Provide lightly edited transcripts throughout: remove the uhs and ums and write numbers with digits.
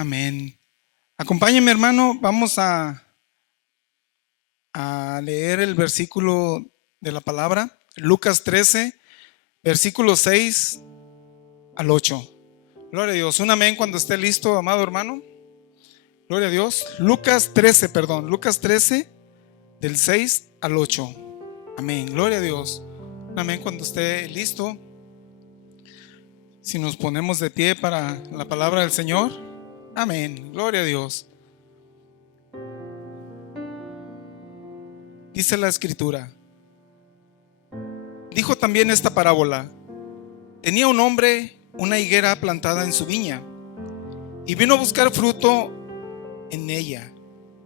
Amén. Acompáñeme, hermano. Vamos a leer el versículo de la palabra. Lucas 13, versículo 6 al 8. Gloria a Dios. Un amén cuando esté listo, amado hermano. Gloria a Dios. Lucas 13, del 6 al 8. Amén. Gloria a Dios. Un amén cuando esté listo. Si nos ponemos de pie para la palabra del Señor. Amén. Gloria a Dios. Dice la escritura. Dijo también esta parábola. Tenía un hombre una higuera plantada en su viña y vino a buscar fruto en ella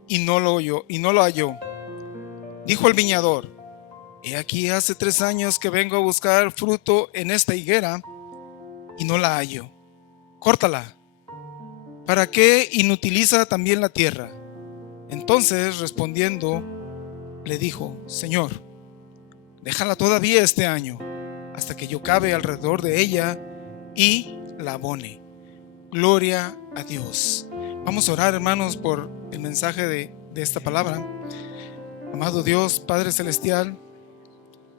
y no lo halló. Dijo el viñador: He aquí hace 3 años que vengo a buscar fruto en esta higuera y no la hallo. Córtala. ¿Para qué inutiliza también la tierra? Entonces, respondiendo, le dijo: Señor, déjala todavía este año, hasta que yo cabe alrededor de ella y la abone. Gloria a Dios. Vamos a orar, hermanos, por el mensaje de esta palabra. Amado Dios, Padre Celestial,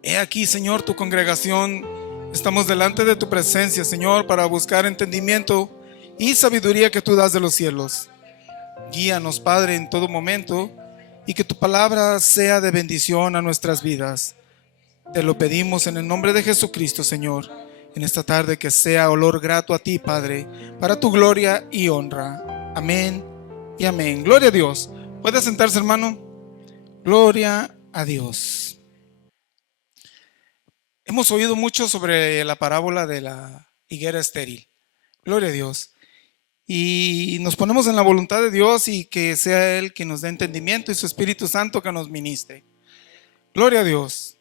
he aquí, Señor, tu congregación. Estamos delante de tu presencia, Señor, para buscar entendimiento y sabiduría que tú das de los cielos. Guíanos, Padre, en todo momento, y que tu palabra sea de bendición a nuestras vidas. Te lo pedimos en el nombre de Jesucristo, Señor, en esta tarde, que sea olor grato a ti, Padre, para tu gloria y honra. Amén y amén. Gloria a Dios. ¿Puede sentarse, hermano? Gloria a Dios. Hemos oído mucho sobre la parábola de la higuera estéril. Gloria a Dios. Y nos ponemos en la voluntad de Dios y que sea Él quien nos dé entendimiento y su Espíritu Santo que nos ministre. Gloria a Dios.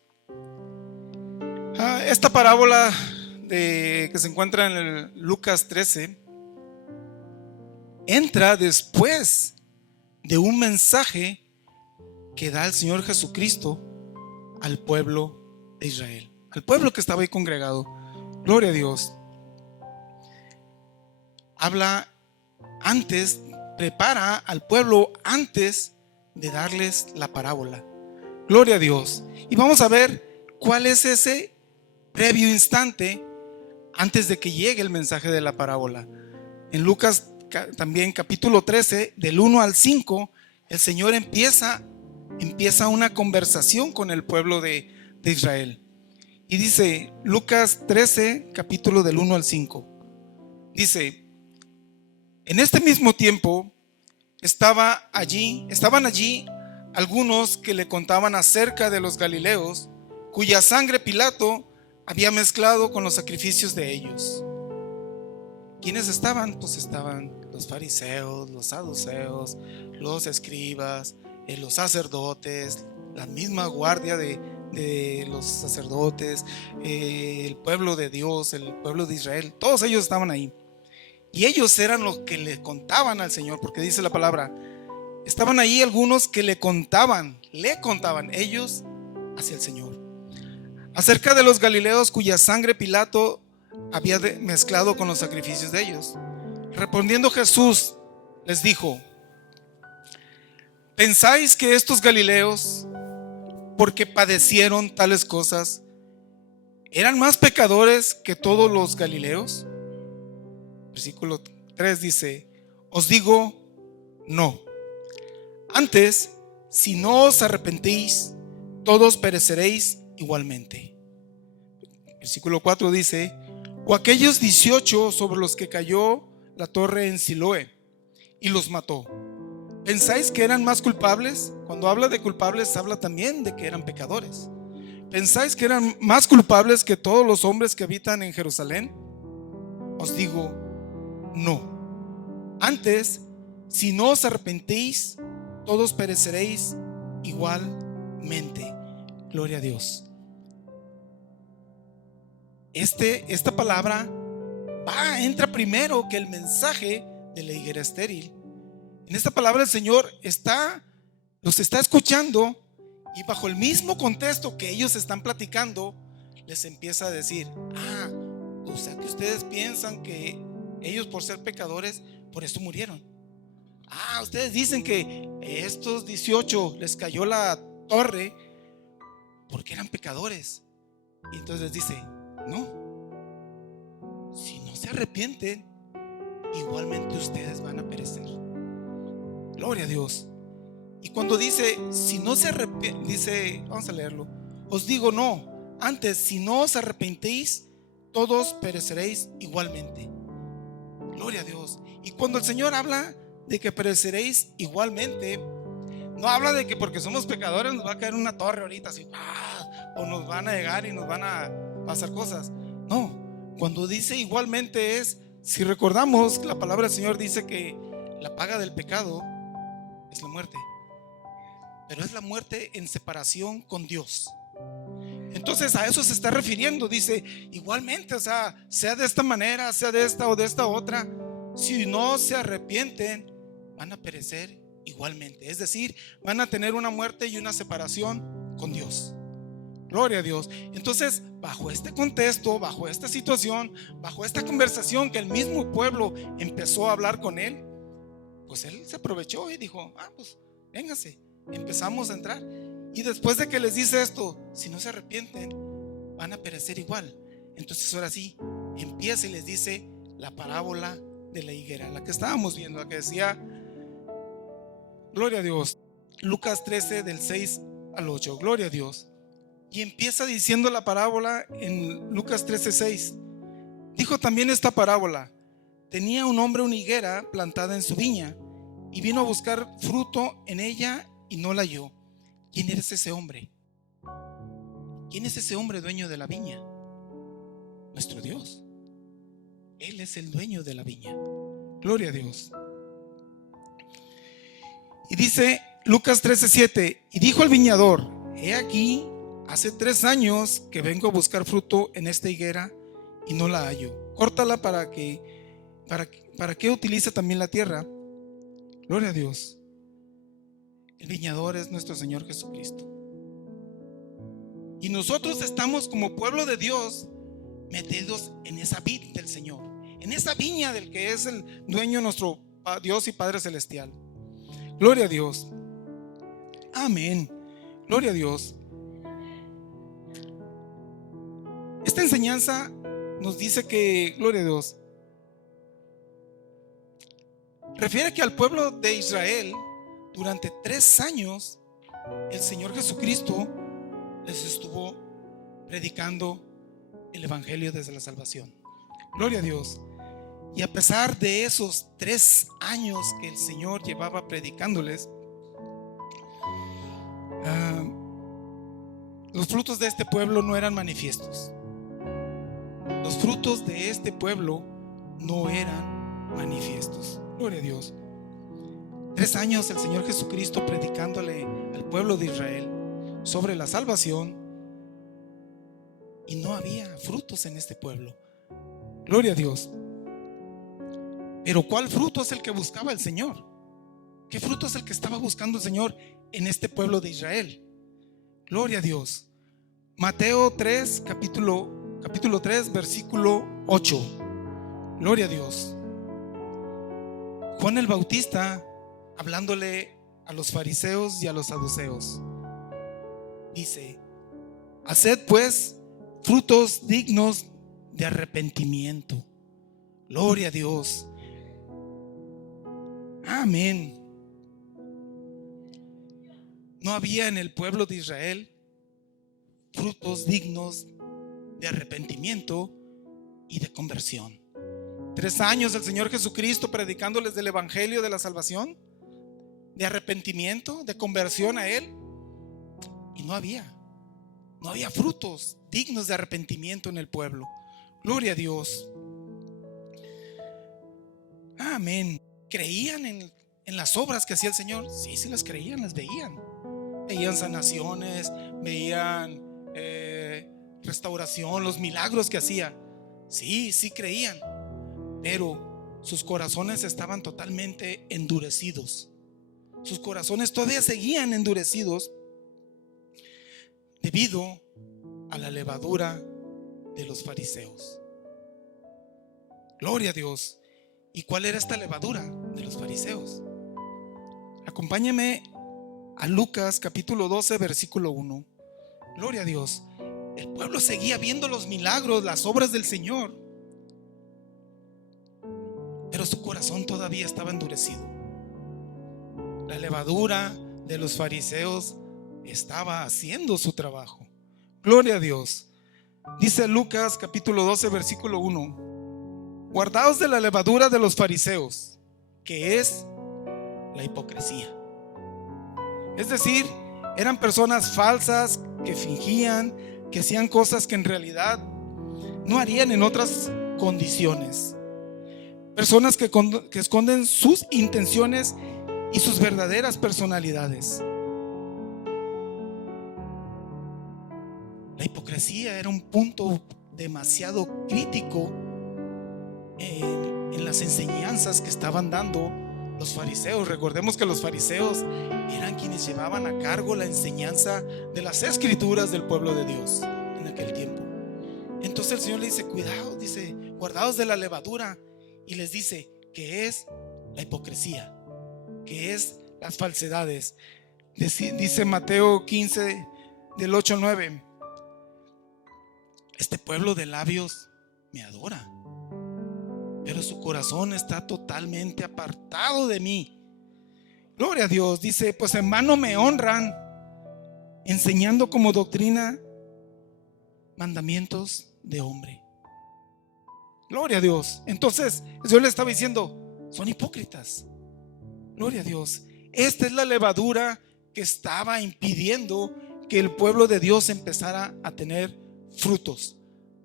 Esta parábola que se encuentra en el Lucas 13 entra después de un mensaje que da el Señor Jesucristo al pueblo de Israel, al pueblo que estaba ahí congregado. Gloria a Dios. Habla antes, prepara al pueblo antes de darles la parábola. Gloria a Dios. Y vamos a ver cuál es ese previo instante antes de que llegue el mensaje de la parábola. En Lucas también capítulo 13, del 1 al 5, el Señor empieza una conversación con el pueblo de Israel. Y dice Lucas 13, capítulo del 1 al 5. Dice: En este mismo tiempo estaban allí algunos que le contaban acerca de los galileos, cuya sangre Pilato había mezclado con los sacrificios de ellos. ¿Quiénes estaban? Pues estaban los fariseos, los saduceos, los escribas, los sacerdotes, la misma guardia de los sacerdotes, el pueblo de Dios, el pueblo de Israel. Todos ellos estaban ahí. Y ellos eran los que le contaban al Señor, porque dice la palabra, estaban ahí algunos que le contaban ellos hacia el Señor, acerca de los galileos cuya sangre Pilato había mezclado con los sacrificios de ellos. Respondiendo Jesús les dijo: ¿Pensáis que estos galileos, porque padecieron tales cosas, eran más pecadores que todos los galileos? Versículo 3 dice: Os digo, no. Antes, si no os arrepentís, todos pereceréis igualmente. Versículo 4 dice: O aquellos 18 sobre los que cayó la torre en Siloé y los mató, ¿pensáis que eran más culpables? Cuando habla de culpables, habla también de que eran pecadores. ¿Pensáis que eran más culpables que todos los hombres que habitan en Jerusalén? Os digo, no. Antes, si no os arrepentís, todos pereceréis igualmente. Gloria a Dios. Esta palabra entra primero que el mensaje de la higuera estéril. En esta palabra el Señor los está escuchando, y bajo el mismo contexto que ellos están platicando, les empieza a decir: o sea que ustedes piensan que ellos, por ser pecadores, por eso murieron. Ustedes dicen que estos 18 les cayó la torre porque eran pecadores. Y entonces les dice: no, si no se arrepienten, igualmente ustedes van a perecer. Gloria a Dios. Y cuando dice si no se arrepienten, dice, vamos a leerlo: os digo no, antes, si no os arrepentéis, todos pereceréis igualmente. Gloria a Dios. Y cuando el Señor habla de que pereceréis igualmente, no habla de que porque somos pecadores nos va a caer una torre ahorita así, o nos van a llegar y nos van a pasar cosas. No, cuando dice igualmente es, si recordamos, la palabra del Señor dice que la paga del pecado es la muerte, pero es la muerte en separación con Dios. Entonces a eso se está refiriendo. Dice igualmente, o sea de esta manera, sea de esta o de esta otra, si no se arrepienten, van a perecer igualmente. Es decir, van a tener una muerte y una separación con Dios. Gloria a Dios. Entonces, bajo este contexto, bajo esta situación, bajo esta conversación que el mismo pueblo empezó a hablar con él, pues él se aprovechó y dijo: pues véngase, empezamos a entrar. Y después de que les dice esto, si no se arrepienten, van a perecer igual. Entonces ahora sí, empieza y les dice la parábola de la higuera, la que estábamos viendo, la que decía, gloria a Dios, Lucas 13 del 6 al 8, gloria a Dios. Y empieza diciendo la parábola en Lucas 13:6. Dijo también esta parábola: tenía un hombre una higuera plantada en su viña, y vino a buscar fruto en ella y no la halló. ¿Quién es ese hombre? ¿Quién es ese hombre dueño de la viña? Nuestro Dios. Él es el dueño de la viña. Gloria a Dios. Y dice Lucas 13:7: y dijo el viñador: he aquí, hace 3 años que vengo a buscar fruto en esta higuera y no la hallo. Córtala para que utilice también la tierra. Gloria a Dios. El viñador es nuestro Señor Jesucristo. Y nosotros estamos como pueblo de Dios metidos en esa vid del Señor, en esa viña del que es el dueño, nuestro Dios y Padre Celestial. Gloria a Dios. Amén. Gloria a Dios. Esta enseñanza nos dice que, gloria a Dios, refiere que al pueblo de Israel durante 3 años el Señor Jesucristo les estuvo predicando el evangelio desde la salvación. Gloria a Dios. Y a pesar de esos 3 años que el Señor llevaba predicándoles, los frutos de este pueblo no eran manifiestos. Los frutos de este pueblo no eran manifiestos. Gloria a Dios. 3 años el Señor Jesucristo predicándole al pueblo de Israel sobre la salvación, y no había frutos en este pueblo. Gloria a Dios. Pero ¿cuál fruto es el que buscaba el Señor? ¿Qué fruto es el que estaba buscando el Señor en este pueblo de Israel? Gloria a Dios. Mateo 3, capítulo 3, versículo 8. Gloria a Dios. Juan el Bautista, hablándole a los fariseos y a los saduceos, dice: haced pues frutos dignos de arrepentimiento. Gloria a Dios. Amén. No había en el pueblo de Israel frutos dignos de arrepentimiento y de conversión. 3 años el Señor Jesucristo predicándoles del evangelio de la salvación, de arrepentimiento, de conversión a Él, y no había frutos dignos de arrepentimiento en el pueblo. Gloria a Dios. Amén. ¿Creían en las obras que hacía el Señor? Sí las creían, las veían. Veían sanaciones, veían restauración, los milagros que hacía. Sí creían, pero sus corazones estaban totalmente endurecidos. Sus corazones todavía seguían endurecidos debido a la levadura de los fariseos. Gloria a Dios. ¿Y cuál era esta levadura de los fariseos? Acompáñame a Lucas capítulo 12, versículo 1. Gloria a Dios. El pueblo seguía viendo los milagros, las obras del Señor, pero su corazón todavía estaba endurecido. La levadura de los fariseos estaba haciendo su trabajo. Gloria a Dios. Dice Lucas capítulo 12, versículo 1: guardaos de la levadura de los fariseos, que es la hipocresía. Es decir, eran personas falsas que fingían, que hacían cosas que en realidad no harían en otras condiciones. Personas que esconden sus intenciones y sus verdaderas personalidades. La hipocresía era un punto demasiado crítico en las enseñanzas que estaban dando los fariseos. Recordemos que los fariseos eran quienes llevaban a cargo la enseñanza de las escrituras del pueblo de Dios en aquel tiempo. Entonces el Señor le dice: cuidado, dice, guardaos de la levadura, y les dice que es la hipocresía, que es las falsedades. Dice Mateo 15 del 8 al 9: este pueblo de labios me adora, pero su corazón está totalmente apartado de mí. Gloria a Dios. Dice: pues en vano me honran, enseñando como doctrina mandamientos de hombre. Gloria a Dios. Entonces el Señor le estaba diciendo: son hipócritas. Gloria a Dios. Esta es la levadura que estaba impidiendo que el pueblo de Dios empezara a tener frutos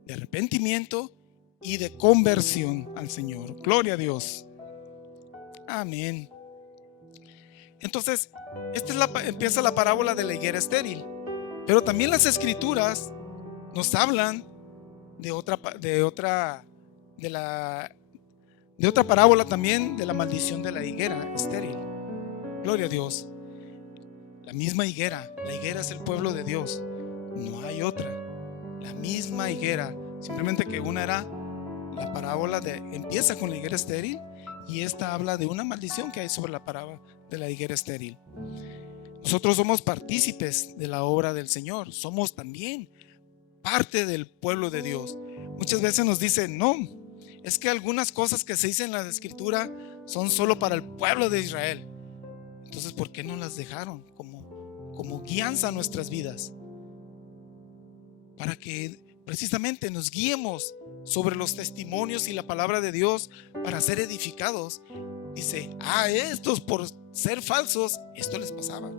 de arrepentimiento y de conversión al Señor. Gloria a Dios. Amén. Entonces, empieza la parábola de la higuera estéril. Pero también las escrituras nos hablan de otra parábola también, de la maldición de la higuera estéril. Gloria a Dios. La misma higuera, la higuera es el pueblo de Dios, no hay otra. La misma higuera, simplemente que una era la parábola empieza con la higuera estéril, y esta habla de una maldición que hay sobre la parábola de la higuera estéril. Nosotros somos partícipes de la obra del Señor, somos también parte del pueblo de Dios. Muchas veces nos dicen: no, es que algunas cosas que se dicen en la escritura son solo para el pueblo de Israel. Entonces, ¿por qué no las dejaron como guianza a nuestras vidas? Para que precisamente nos guiemos sobre los testimonios y la palabra de Dios para ser edificados. Dice: estos por ser falsos, esto les pasaba.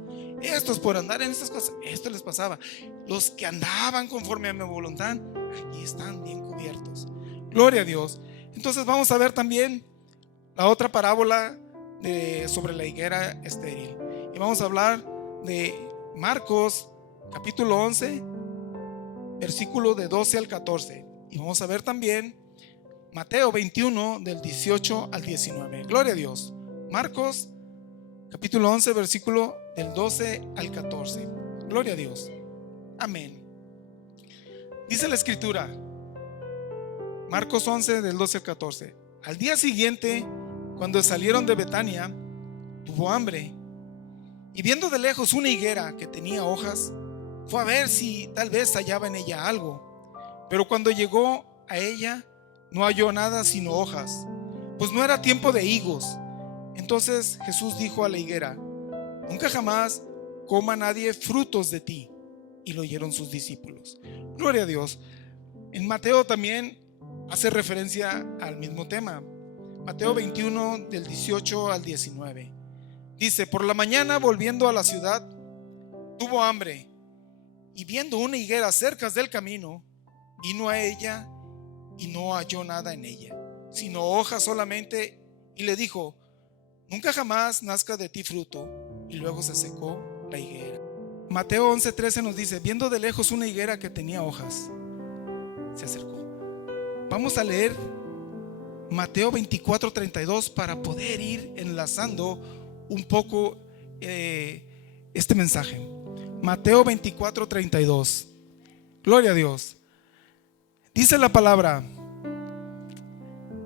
Estos por andar en estas cosas, esto les pasaba. Los que andaban conforme a mi voluntad, aquí están bien cubiertos. Gloria a Dios. Entonces vamos a ver también la otra parábola sobre la higuera estéril. Y vamos a hablar de Marcos capítulo 11, versículo de 12 al 14. Y vamos a ver también Mateo 21 del 18 al 19. Gloria a Dios. Marcos capítulo 11, versículo del 12 al 14. Gloria a Dios. Amén. Dice la escritura, Marcos 11 del 12 al 14: al día siguiente, cuando salieron de Betania, tuvo hambre, y viendo de lejos una higuera que tenía hojas, fue a ver si tal vez hallaba en ella algo. Pero cuando llegó a ella, no halló nada sino hojas, pues no era tiempo de higos. Entonces Jesús dijo a la higuera: nunca jamás coma nadie frutos de ti. Y lo oyeron sus discípulos. Gloria a Dios. En Mateo también hace referencia al mismo tema. Mateo 21 del 18 al 19. Dice: por la mañana, volviendo a la ciudad, tuvo hambre, y viendo una higuera cerca del camino, vino a ella y no halló nada en ella, sino hojas solamente, y le dijo: nunca jamás nazca de ti fruto. Y luego se secó la higuera. Mateo 11:13 nos dice: viendo de lejos una higuera que tenía hojas, se acercó. Vamos a leer Mateo 24:32 para poder ir enlazando un poco este mensaje. Mateo 24:32. Gloria a Dios. Dice la palabra: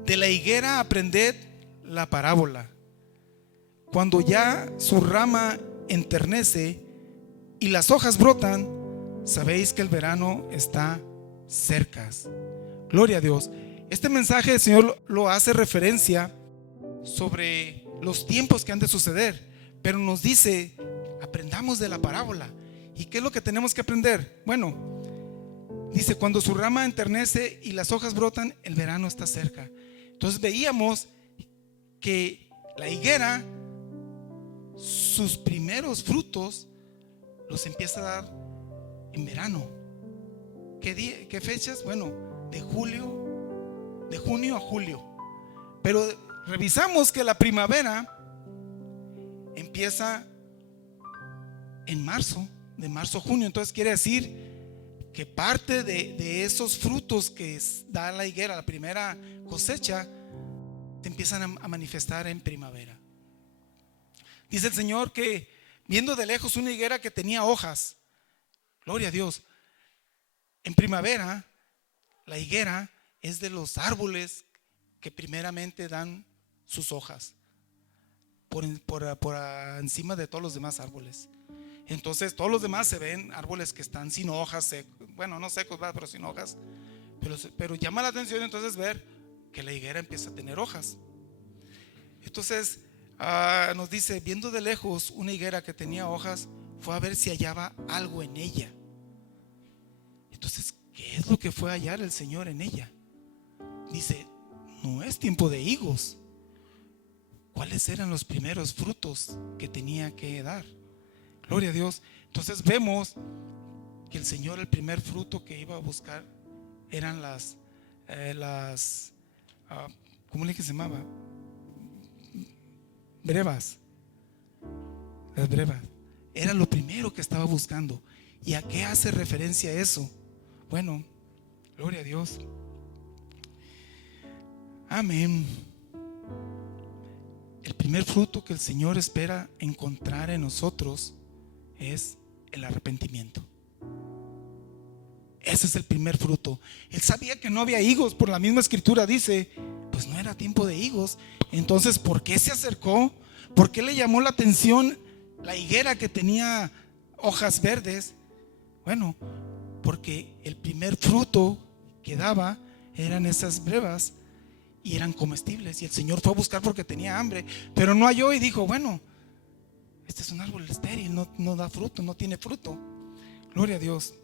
de la higuera aprended la parábola. Cuando ya su rama enternece y las hojas brotan, sabéis que el verano está cerca. Gloria a Dios. Este mensaje el Señor lo hace referencia sobre los tiempos que han de suceder, pero nos dice, aprendamos de la parábola. ¿Y qué es lo que tenemos que aprender? Bueno, dice, cuando su rama enternece y las hojas brotan, el verano está cerca. Entonces veíamos que la higuera, sus primeros frutos los empieza a dar en verano. ¿Qué fechas? Bueno, de junio a julio. Pero revisamos que la primavera empieza en marzo, de marzo a junio. Entonces quiere decir que parte de esos frutos que da la higuera, la primera cosecha, se empiezan a manifestar en primavera. Dice el Señor que viendo de lejos una higuera que tenía hojas, gloria a Dios, en primavera la higuera es de los árboles que primeramente dan sus hojas por encima de todos los demás árboles. Entonces todos los demás se ven árboles que están sin hojas, bueno, no secos, pero sin hojas, pero llama la atención entonces ver que la higuera empieza a tener hojas. Entonces nos dice, viendo de lejos una higuera que tenía hojas, fue a ver si hallaba algo en ella. Entonces, ¿qué es lo que fue a hallar el Señor en ella? Dice, no es tiempo de higos. ¿Cuáles eran los primeros frutos que tenía que dar? Gloria a Dios. Entonces vemos que el Señor, el primer fruto que iba a buscar eran ¿cómo le dije que se llamaba? Brevas. Las brevas. Era lo primero que estaba buscando. ¿Y a qué hace referencia eso? Bueno, gloria a Dios. Amén. El primer fruto que el Señor espera encontrar en nosotros es el arrepentimiento. Ese es el primer fruto. Él sabía que no había higos, por la misma escritura dice, pues no era tiempo de higos. Entonces, ¿por qué se acercó? ¿Por qué le llamó la atención la higuera que tenía hojas verdes? Bueno, porque el primer fruto que daba eran esas brevas y eran comestibles. Y el Señor fue a buscar porque tenía hambre, pero no halló y dijo, bueno, este es un árbol estéril, no da fruto, no tiene fruto. Gloria a Dios.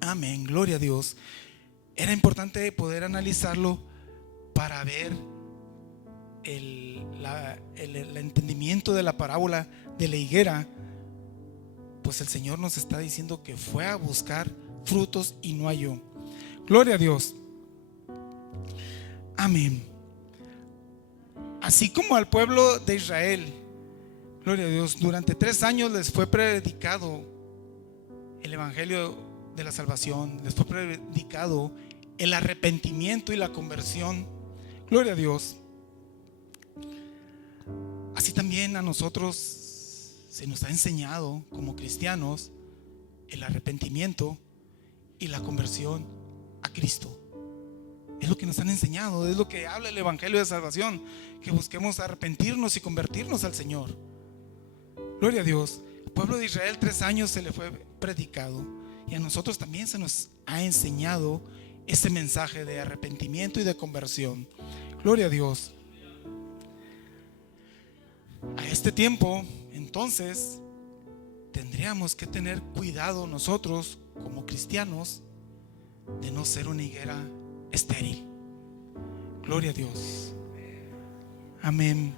Amén, gloria a Dios. Era importante poder analizarlo para ver el entendimiento de la parábola de la higuera. Pues el Señor nos está diciendo que fue a buscar frutos y no halló. Gloria a Dios. Amén. Así como al pueblo de Israel, gloria a Dios, durante 3 años les fue predicado el evangelio de la salvación, les fue predicado el arrepentimiento y la conversión. Gloria a Dios. Así también a nosotros se nos ha enseñado como cristianos el arrepentimiento y la conversión a Cristo. Es lo que nos han enseñado, es lo que habla el evangelio de salvación, que busquemos arrepentirnos y convertirnos al Señor. Gloria a Dios. El pueblo de Israel 3 años se le fue predicado, y a nosotros también se nos ha enseñado ese mensaje de arrepentimiento y de conversión. Gloria a Dios. A este tiempo, entonces, tendríamos que tener cuidado nosotros como cristianos de no ser una higuera estéril. Gloria a Dios. Amén.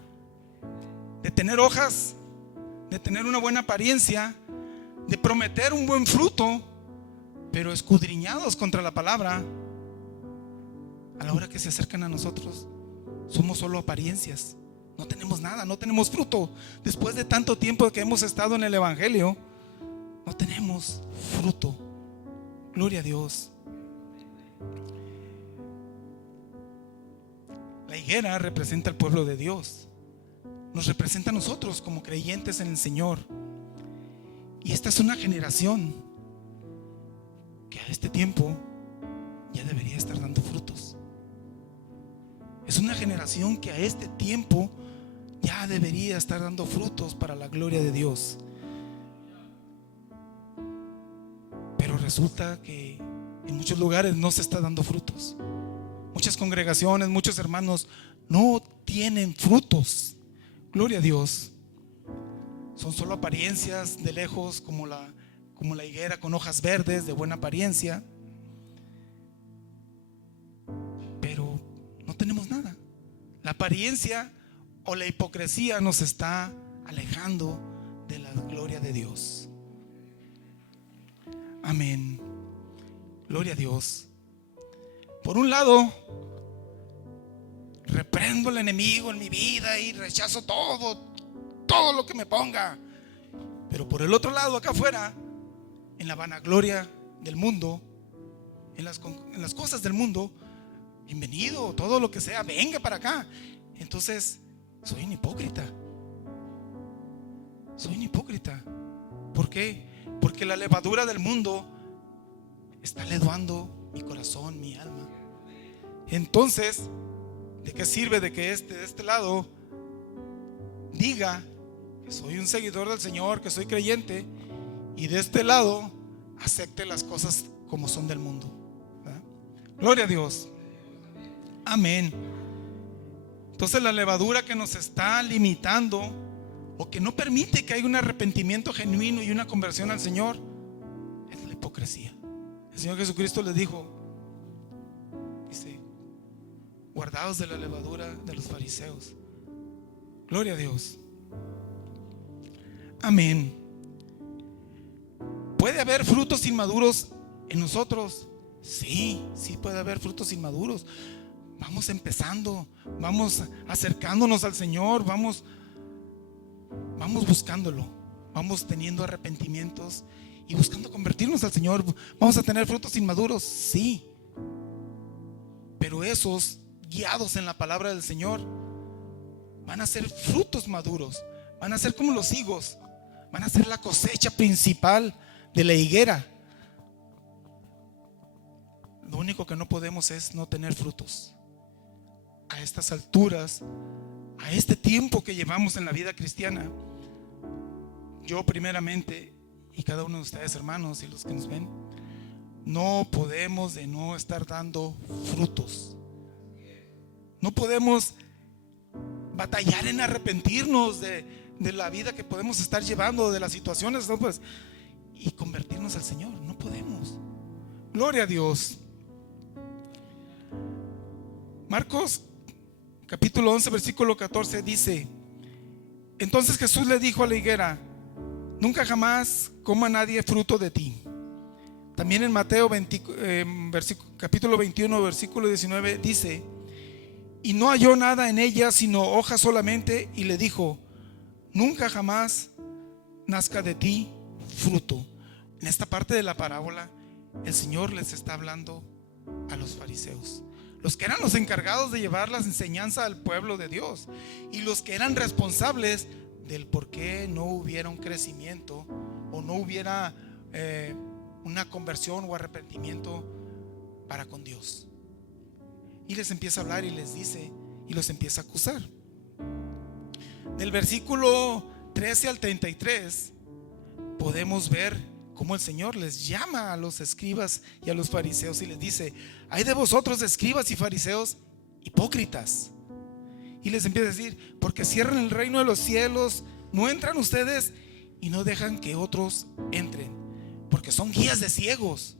De tener hojas, de tener una buena apariencia, de prometer un buen fruto, pero escudriñados contra la palabra. A la hora que se acercan a nosotros, somos solo apariencias. No tenemos nada, no tenemos fruto. Después de tanto tiempo que hemos estado en el evangelio, no tenemos fruto. Gloria a Dios. La higuera representa al pueblo de Dios, nos representa a nosotros como creyentes en el Señor. Y esta es una generación que a este tiempo ya debería estar dando frutos. Es una generación que a este tiempo ya debería estar dando frutos para la gloria de Dios. Pero resulta que en muchos lugares no se está dando frutos. Muchas congregaciones, muchos hermanos no tienen frutos. Gloria a Dios. Son solo apariencias de lejos, como la higuera con hojas verdes de buena apariencia. Pero no tenemos nada. La apariencia o la hipocresía nos está alejando de la gloria de Dios. Amén. Gloria a Dios. Por un lado, reprendo al enemigo en mi vida y rechazo todo lo que me ponga. Pero por el otro lado, acá afuera, en la vanagloria del mundo, en las cosas del mundo, bienvenido, todo lo que sea, venga para acá. Entonces, soy un hipócrita. Soy un hipócrita. ¿Por qué? Porque la levadura del mundo está leduando mi corazón, mi alma. Entonces, ¿de qué sirve de que de este lado diga que soy un seguidor del Señor, que soy creyente, y de este lado acepte las cosas como son del mundo? ¿Verdad? Gloria a Dios. Amén. Entonces la levadura que nos está limitando o que no permite que haya un arrepentimiento genuino y una conversión al Señor es la hipocresía. El Señor Jesucristo les dijo, dice, guardaos de la levadura de los fariseos. Gloria a Dios. Amén. ¿Puede haber frutos inmaduros en nosotros? Sí, sí puede haber frutos inmaduros. Vamos empezando, vamos acercándonos al Señor, vamos buscándolo, vamos teniendo arrepentimientos y buscando convertirnos al Señor. Vamos a tener frutos inmaduros, sí, pero esos guiados en la palabra del Señor van a ser frutos maduros, van a ser como los higos, van a ser la cosecha principal de la higuera. Lo único que no podemos es no tener frutos. A estas alturas, a este tiempo que llevamos en la vida cristiana, yo primeramente, y cada uno de ustedes, hermanos, y los que nos ven, no podemos de no estar dando frutos. No podemos batallar en arrepentirnos de la vida que podemos estar llevando, de las situaciones, ¿no? Pues, y convertirnos al Señor. No podemos. Gloria a Dios. Marcos capítulo 11 versículo 14 dice: entonces Jesús le dijo a la higuera: nunca jamás coma nadie fruto de ti. También en Mateo capítulo 21 versículo 19 dice: y no halló nada en ella sino hojas solamente, y le dijo: nunca jamás nazca de ti fruto. En esta parte de la parábola, el Señor les está hablando a los fariseos, los que eran los encargados de llevar la enseñanza al pueblo de Dios, y los que eran responsables del por qué no hubiera un crecimiento o no hubiera una conversión o arrepentimiento para con Dios. Y les empieza a hablar y les dice, y los empieza a acusar. Del versículo 13 al 33 podemos ver cómo el Señor les llama a los escribas y a los fariseos y les dice: ay de vosotros, escribas y fariseos hipócritas. Y les empieza a decir: porque cierran el reino de los cielos, no entran ustedes y no dejan que otros entren, porque son guías de ciegos,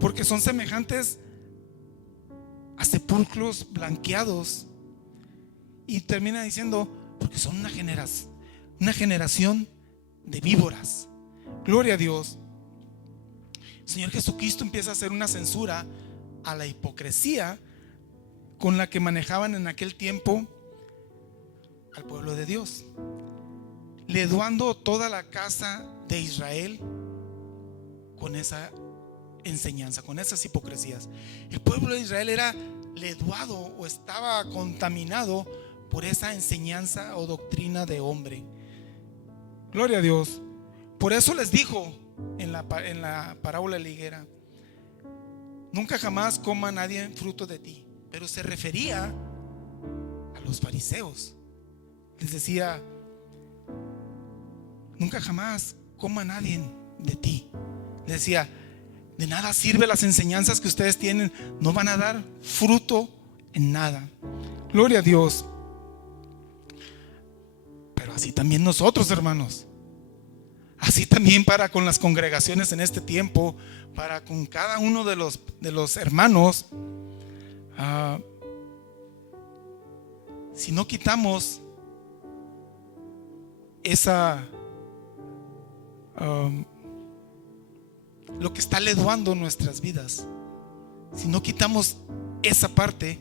porque son semejantes a sepulcros blanqueados. Y termina diciendo: porque son una generación de víboras. Gloria a Dios. El Señor Jesucristo empieza a hacer una censura a la hipocresía con la que manejaban en aquel tiempo al pueblo de Dios, leduando toda la casa de Israel con esa enseñanza, con esas hipocresías. El pueblo de Israel era leduado o estaba contaminado por esa enseñanza o doctrina de hombre. Gloria a Dios. Por eso les dijo en la parábola de la higuera: nunca jamás coma nadie fruto de ti. pero se refería a los fariseos. Les decía: nunca jamás coma nadie de ti. Les decía: de nada sirve las enseñanzas que ustedes tienen, no van a dar fruto en nada. Gloria a Dios. Pero así también nosotros, hermanos, así también para con las congregaciones en este tiempo, para con cada uno de los hermanos, si no quitamos esa lo que está leduando nuestras vidas, si no quitamos esa parte,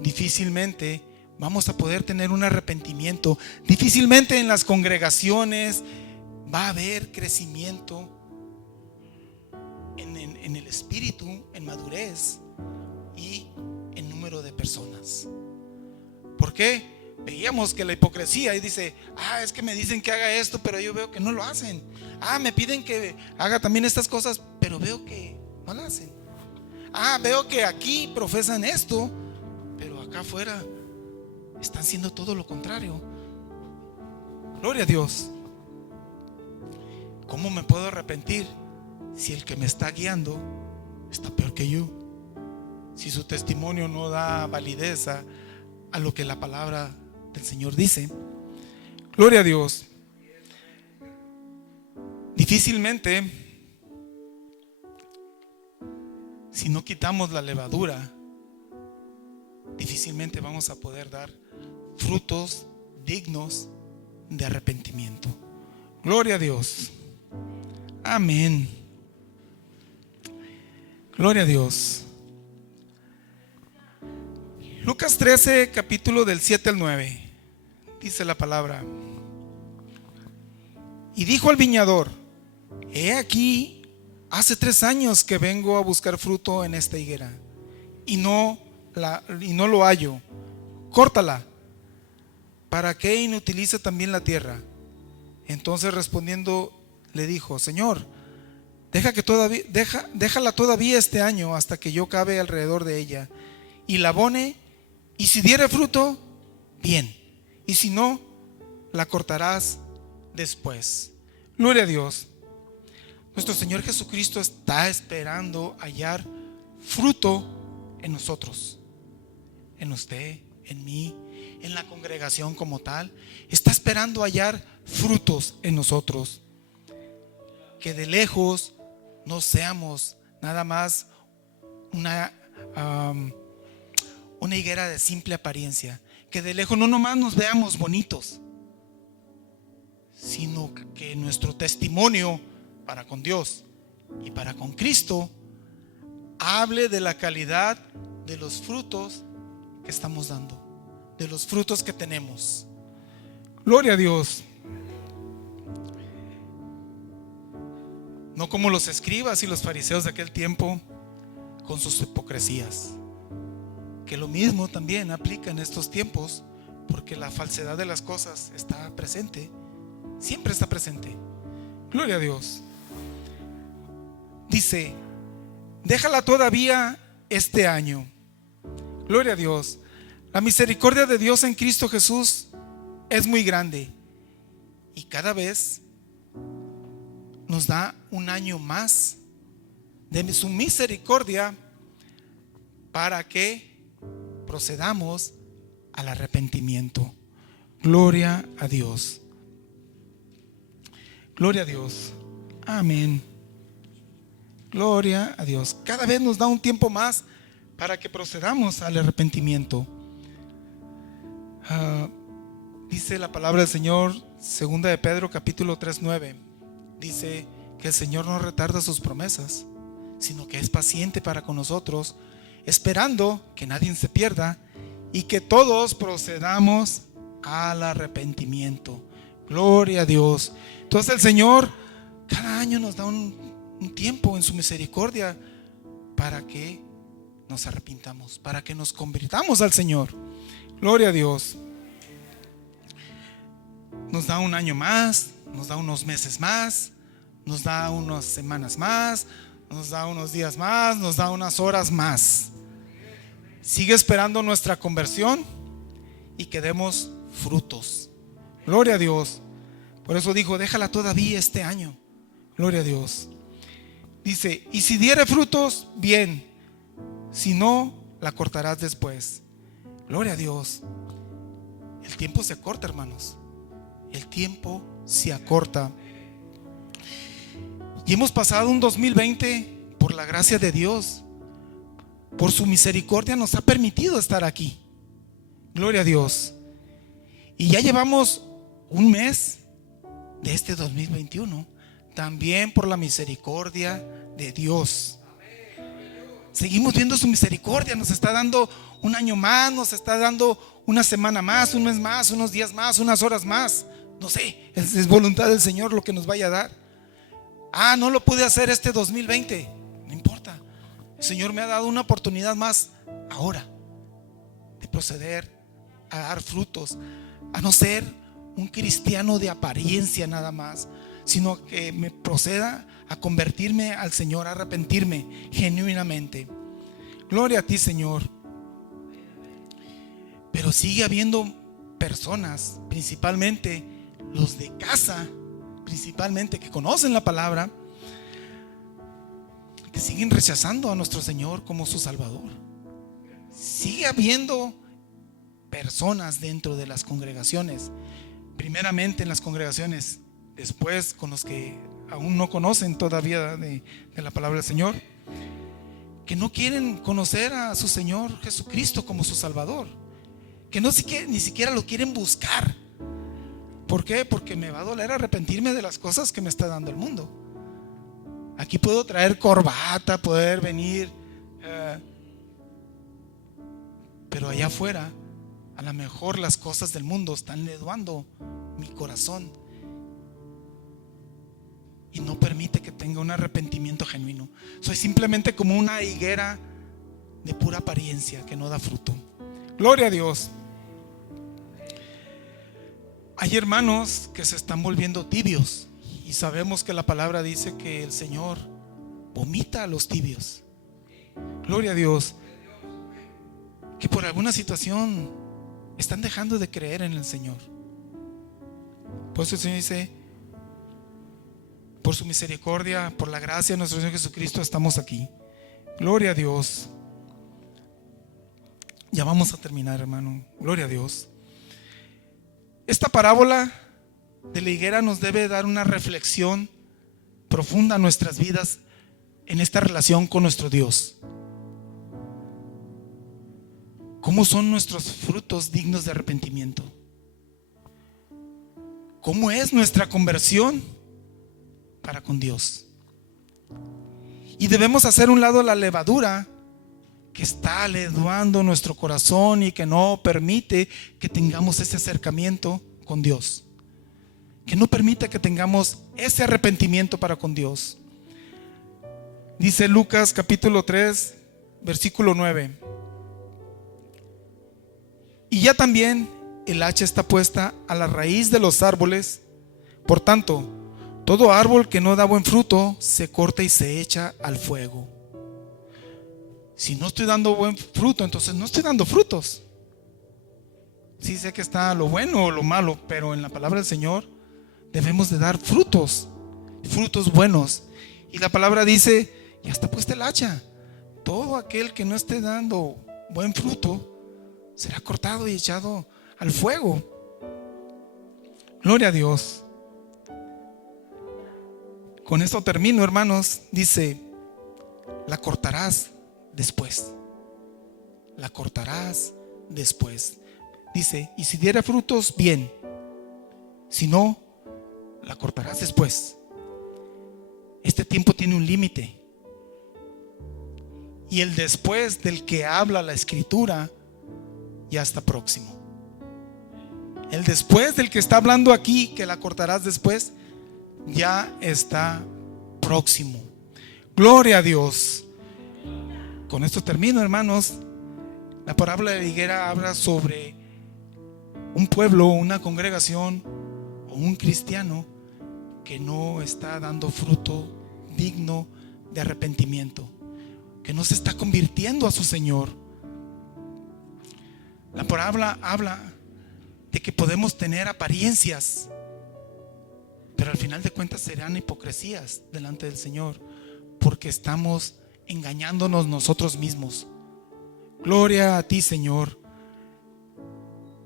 difícilmente vamos a poder tener un arrepentimiento. Difícilmente en las congregaciones va a haber crecimiento en el espíritu, en madurez y en número de personas. ¿Por qué? Veíamos que la hipocresía, y dice: es que me dicen que haga esto, pero yo veo que no lo hacen. Me piden que haga también estas cosas, pero veo que no lo hacen. Veo que aquí profesan esto, pero acá afuera están haciendo todo lo contrario. Gloria a Dios. ¿Cómo me puedo arrepentir si el que me está guiando está peor que yo? Si su testimonio no da validez a lo que la palabra del Señor dice. Gloria a Dios. Difícilmente, si no quitamos la levadura, difícilmente vamos a poder dar frutos dignos de arrepentimiento. Gloria a Dios. Amén. Gloria a Dios. Lucas 13, capítulo del 7 al 9. Dice la palabra: y dijo al viñador: he aquí, hace 3 años que vengo a buscar fruto en esta higuera, y no lo hallo. Córtala. ¿Para qué inutiliza también la tierra? Entonces respondiendo le dijo: Señor, déjala todavía este año, hasta que yo cabe alrededor de ella y la abone, y si diere fruto, bien, y si no, la cortarás después. Gloria a Dios. Nuestro Señor Jesucristo está esperando hallar fruto en nosotros, en usted, en mí, en la congregación como tal. Está esperando hallar frutos en nosotros. Que de lejos no seamos nada más una higuera de simple apariencia. Que de lejos no nomás nos veamos bonitos, sino que nuestro testimonio para con Dios y para con Cristo hable de la calidad de los frutos que estamos dando, de los frutos que tenemos. Gloria a Dios. No como los escribas y los fariseos de aquel tiempo con sus hipocresías, que lo mismo también aplica en estos tiempos, porque la falsedad de las cosas está presente, siempre está presente. Gloria a Dios. Dice: déjala todavía este año. Gloria a Dios. La misericordia de Dios en Cristo Jesús es muy grande, y cada vez nos da un año más de su misericordia para que procedamos al arrepentimiento. Gloria a Dios. Gloria a Dios. Amén. Gloria a Dios. Cada vez nos da un tiempo más para que procedamos al arrepentimiento. Dice la palabra del Señor, segunda de Pedro capítulo 3:9. Dice que el Señor no retarda sus promesas, sino que es paciente para con nosotros, esperando que nadie se pierda y que todos procedamos al arrepentimiento. Gloria a Dios. Entonces el Señor cada año nos da un tiempo en su misericordia para que nos arrepintamos, para que nos convirtamos al Señor. Gloria a Dios. Nos da un año más, nos da unos meses más, nos da unas semanas más, nos da unos días más, nos da unas horas más. sigue esperando nuestra conversión y que demos frutos. Gloria a Dios. Por eso dijo, déjala todavía este año. Gloria a Dios. Dice, y si diere frutos, bien. Si no, la cortarás después. Gloria a Dios. El tiempo se acorta, hermanos. El tiempo se acorta. Y hemos pasado un 2020 por la gracia de Dios. Por su misericordia nos ha permitido estar aquí. Gloria a Dios. Y ya llevamos un mes de este 2021. También por la misericordia de Dios. Seguimos viendo su misericordia. Nos está dando un año más, nos está dando una semana más, un mes más, unos días más, unas horas más. No sé, es voluntad del Señor lo que nos vaya a dar. No lo pude hacer este 2020. No importa. El Señor me ha dado una oportunidad más ahora de proceder a dar frutos, a no ser un cristiano de apariencia nada más, sino que me proceda a convertirme al Señor, a arrepentirme genuinamente. Gloria a ti, Señor. Pero sigue habiendo personas, principalmente los de casa, principalmente que conocen la palabra, que siguen rechazando a nuestro Señor como su Salvador. Sigue habiendo personas dentro de las congregaciones, primeramente en las congregaciones, después con los que aún no conocen todavía de la palabra del Señor, que no quieren conocer a su Señor Jesucristo como su Salvador, que ni siquiera lo quieren buscar. ¿Por qué? Porque me va a doler arrepentirme de las cosas que me está dando el mundo. Aquí puedo traer corbata, poder venir, pero allá afuera a lo mejor las cosas del mundo están leduando mi corazón y no permite que tenga un arrepentimiento genuino. Soy simplemente como una higuera de pura apariencia que no da fruto. Gloria a Dios. Hay hermanos que se están volviendo tibios y sabemos que la palabra dice que el Señor vomita a los tibios. Gloria a Dios. Que por alguna situación están dejando de creer en el Señor. Por eso el Señor dice, por su misericordia, por la gracia de nuestro Señor Jesucristo estamos aquí. Gloria a Dios. Ya vamos a terminar, hermano. Gloria a Dios. Esta parábola de la higuera nos debe dar una reflexión profunda a nuestras vidas en esta relación con nuestro Dios. ¿Cómo son nuestros frutos dignos de arrepentimiento? ¿Cómo es nuestra conversión para con Dios? Y debemos hacer un lado la levadura que está leduando nuestro corazón y que no permite que tengamos ese acercamiento con Dios, que no permite que tengamos ese arrepentimiento para con Dios. Dice Lucas capítulo 3 versículo 9: y ya también el hacha está puesta a la raíz de los árboles. Por tanto, todo árbol que no da buen fruto se corta y se echa al fuego. Si no estoy dando buen fruto, entonces no estoy dando frutos. Sí sé que está lo bueno o lo malo, pero en la palabra del Señor debemos de dar frutos, frutos buenos. Y la palabra dice, ya está puesta el hacha. Todo aquel que no esté dando buen fruto será cortado y echado al fuego. Gloria a Dios. Con esto termino, hermanos. Dice, la cortarás después. La cortarás después. Dice, y si diera frutos, bien. Si no, la cortarás después. Este tiempo tiene un límite. Y el después del que habla la Escritura ya está próximo. El después del que está hablando aquí, que la cortarás después, ya está próximo. Gloria a Dios. Con esto termino, hermanos. La parábola de la higuera habla sobre un pueblo, una congregación o un cristiano que no está dando fruto digno de arrepentimiento, que no se está convirtiendo a su Señor. La parábola habla de que podemos tener apariencias, pero al final de cuentas serán hipocresías delante del Señor, porque estamos engañándonos nosotros mismos. Gloria a ti, Señor.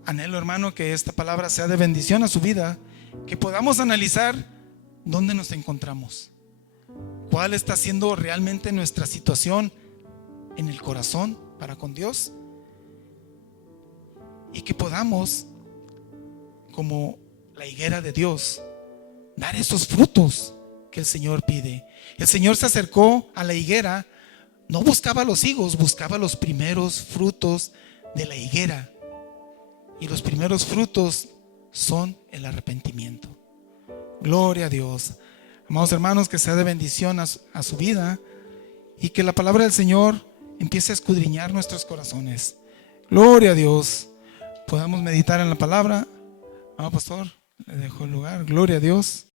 Anhelo, hermano, que esta palabra sea de bendición a su vida, que podamos analizar dónde nos encontramos, cuál está siendo realmente nuestra situación en el corazón para con Dios, y que podamos, como la higuera de Dios, dar esos frutos que el Señor pide. El Señor se acercó a la higuera, no buscaba los higos, buscaba los primeros frutos de la higuera, y los primeros frutos son el arrepentimiento. Gloria a Dios. Amados hermanos, que sea de bendición a su vida, y que la palabra del Señor empiece a escudriñar nuestros corazones. Gloria a Dios. Podamos meditar en la palabra. Pastor, le dejo el lugar. Gloria a Dios.